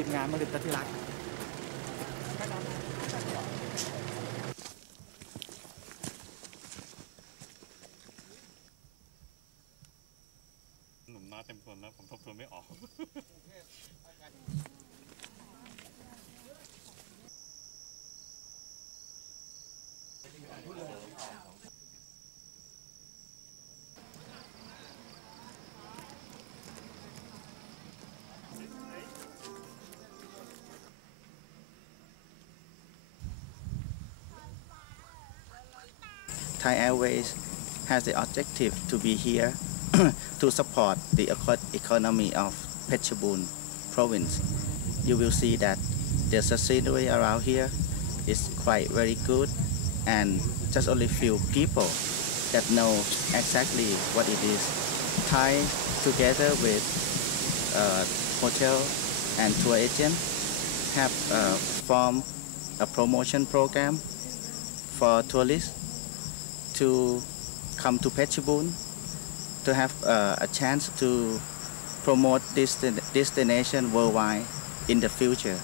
ทีมงานมฤตที่รักหนุ่มน้อยเต็มทนนะผมทบทวนไม่ออก Thai Airways has the objective to be here to support the economy of Phetchabun province. You will see that the scenery around here is quite very good and just only few people that know exactly what it is. Thai together with hotel and tour agent have formed a promotion program for tourists to come to Phetchabun to have a chance to promote this destination worldwide in the future.